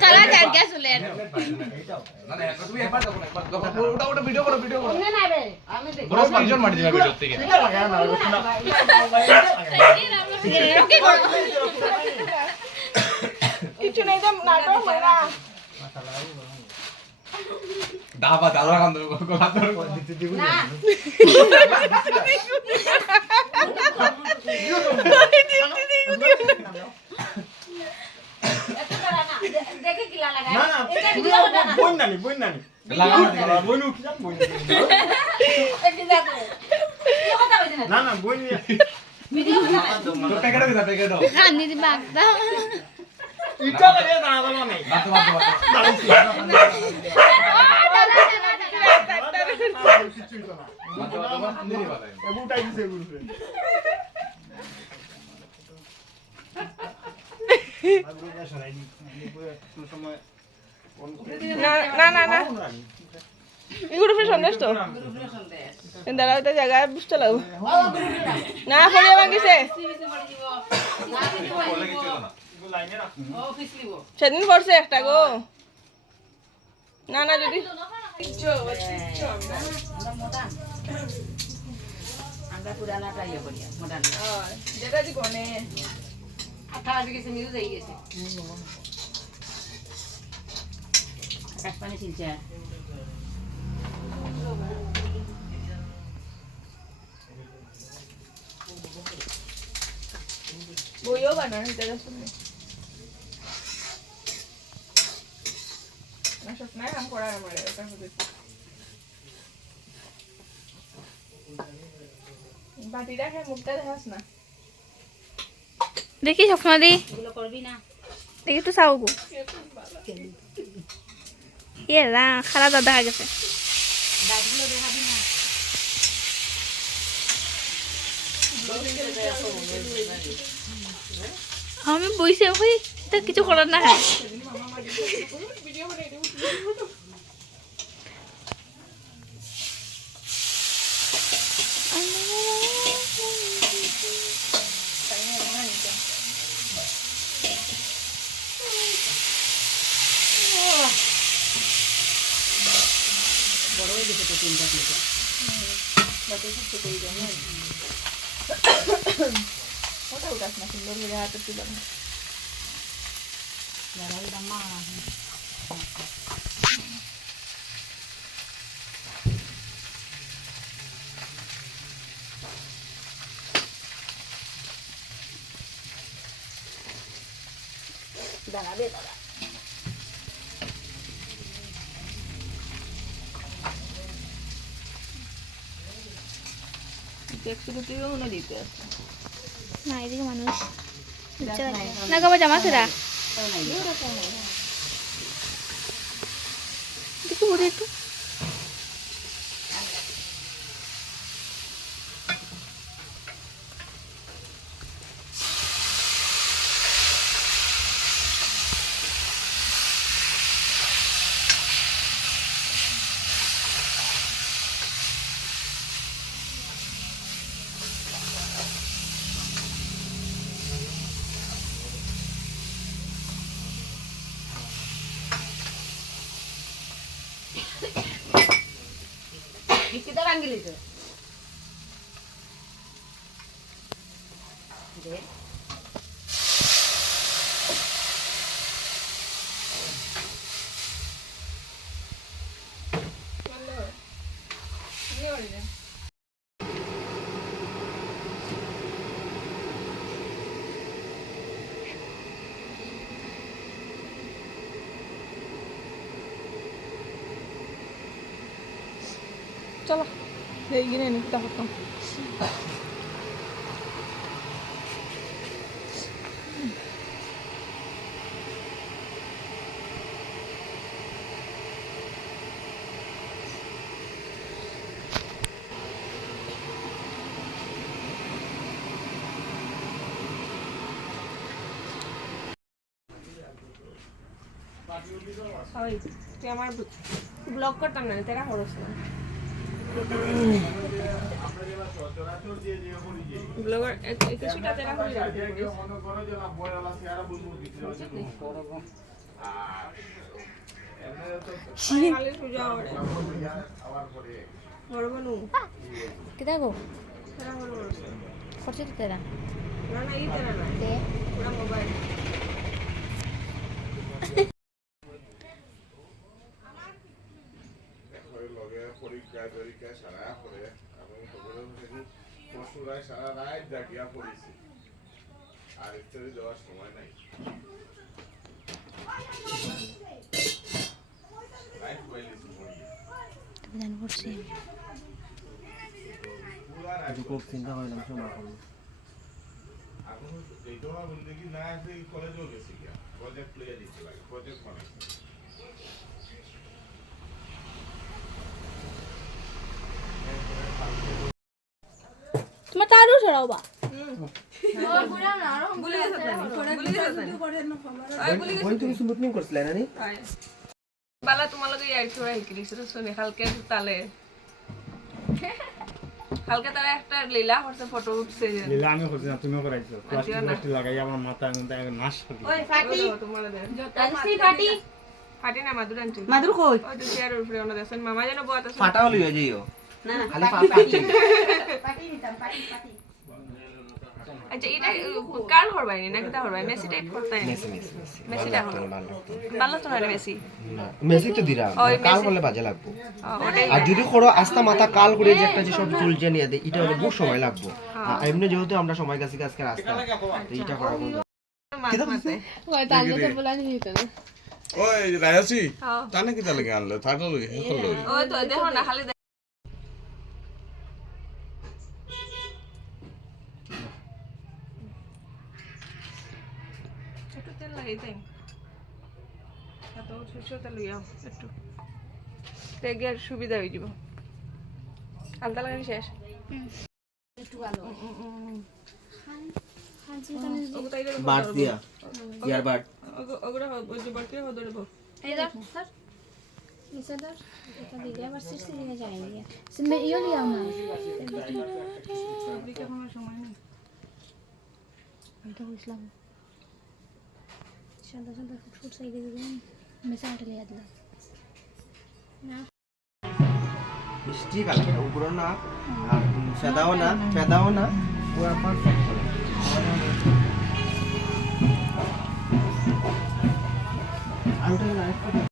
चला जान क्या सुलेन না না তুমি একবার দেখো ওটা ওটা ভিডিও করো না না বে আমি দেখি বড় স্ক্রিনশট মারি দিবা ভিডিও থেকে এটা লাগা না ওকে করো কিছু নেই তো নাটক হয় না দাবা দাদা কাম দেবো কথা দিতে দিব না এত করা না দেখে কি লাগা না না এটা ভিডিও করো না বই নানি লাগা বই নুকি যাম বই এটা দেখো কি কথা কইছ না না না বই নি ভিডিও করো না তো প্যাকেট দিবা প্যাকেট খানি দি বাগদা ইটা লাগে না দাও নাই বাতো বাতো বাতো কিছুই তো না বাতো বাতো নিয়ে নিবা এগুটাই দিছে এগুলো না না না না এগুলো ফির সন্দেশ তো দাঁড়াও তো জায়গায় বুঝতে লাগবো না ফরিয়া ভাঙিছে সেদিন পড়ছে একটা গো না না যদি আমরা পুরানা ট্রাই করি মডার্ন যেটা দি কোনে 18 থেকে মিউ যাই গেছে আকাশ পানি চিনছে বইও বানানো এটা শুনে না স্বপ্ন কাম করার আমার এটা হবে বাটি রাখে মুখটা দেখাস না দেখি স্বপ্ন দি এগুলো করবি না দেখি একটু চাও গো এ রা খারাপ দেখা গেছে দাগগুলো দেখাবি না আমি বইছে ওই তা কিছু করার না ভিডিও বানাই দেব বড় হয়ে গেছে তো তিনটা থেকে বাটি সব তো কই জানো ওটা উঠাস না সুন্দর করে হাতে তুলে না লড়াই দাম্মা দাঁড়াবে দাঁড়া একশো রুপিও মনে দিতে আছে না এদিকে মানুষ না কবে জামা সেরা দেখি বলি একটু kita panggil itu. Deh. ini orangnya চলো এই গিয়ে নি দেখো তো তুই আমার ব্লগ করতাম না তেরা খরচ না ব্লগার কিছুটা তেরা করে মনে করো যে না বয়লা চেহারা বুঝবো দিতে খালি সুজা ওরে আবার পরে বড় বানু কিতা গো তেরা বড় বড় করছে তো তেরা না না এই তেরা না দে পুরা মোবাইল লগে পরীক্ষা সারা করে এবং খবরের পশুরায় সারা রাত জাগিয়া পড়েছি আর ইত্যাদি দেওয়ার সময় নাই লাইফ পাইলেছি জান করছি খুব চিন্তা করলাম শোনা করবো এখন এইটা বলতে কি না আছে কলেজেও গেছি গিয়া প্রজেক্ট লইয়া দিতে লাগে প্রজেক্ট বানাইছি তোমার তারও সরাও বা গুলি গেছে গুলি গেছে ওই তুমি স্মুথনিং করছিলে না নি বালা তোমালোকে ইয়ার করে শিকিছো শুনে হালকে তালে হালকে তালে একটা লীলা করছে ফটো উঠছে লীলা আমি করছি না তুমিও করাইছো প্লাস্টিক প্লাস্টিক লাগাই আমার মাথা নাশ করে ওই ফাটি তোমার দেন আনছি ফাটি ফাটি না মাদুর আনছি মাদুর কই ওই তো চেয়ারের উপরে ওনা দেখছেন মামা যেন বয়াত আছে ফাটাও লইয়া যাইও না না খালি ফাটি আচ্ছা এটা কার করবাই না কিতা করবাই মেসি টাইপ করতাই না মেসি টা হলো ভালো তো না রে মেসি না মেসি তো দিরা ওই কাল মেসি- বলে বাজে লাগবো ওটাই আর যদি করো আস্তা মাথা কাল করে যে একটা যে সব চুল যে নিয়ে দেয় এটা হলে বহু সময় লাগবো আর এমনি যেহেতু আমরা সময় কাছে আজকে রাস্তা তো এটা করা বন্ধ মাছ মাছে ওই তালে তো বলা দিত না ওই রায়াসি হ্যাঁ টানে কি তালে আনলে থাকলো লই হলো ওই তো দেখো না খালি একটু তেল লাগাই দেন এত সরষে তেল লইয়াও একটু তেগের সুবিধা হয়ে যাব আলতা লাগাই শেষ বাট দিয়া ইয়ার বাট ওগুলো ওই যে বাড়তি হবে ধরবো এই ধর ধর নিচে ধর এটা দিলে আবার সিস্টেম নিয়ে যায়নি সিমে ইও লিয়া না দিকে কোনো সময় নেই এটা বুঝলাম সাদা সাদা ফুট সাইডে দিবেন মেসা আটে লিয়া দিলাম মিষ্টি কালার উপরে না আর ফেদাও না পুরো পারফেক্ট আর ওটা লাইট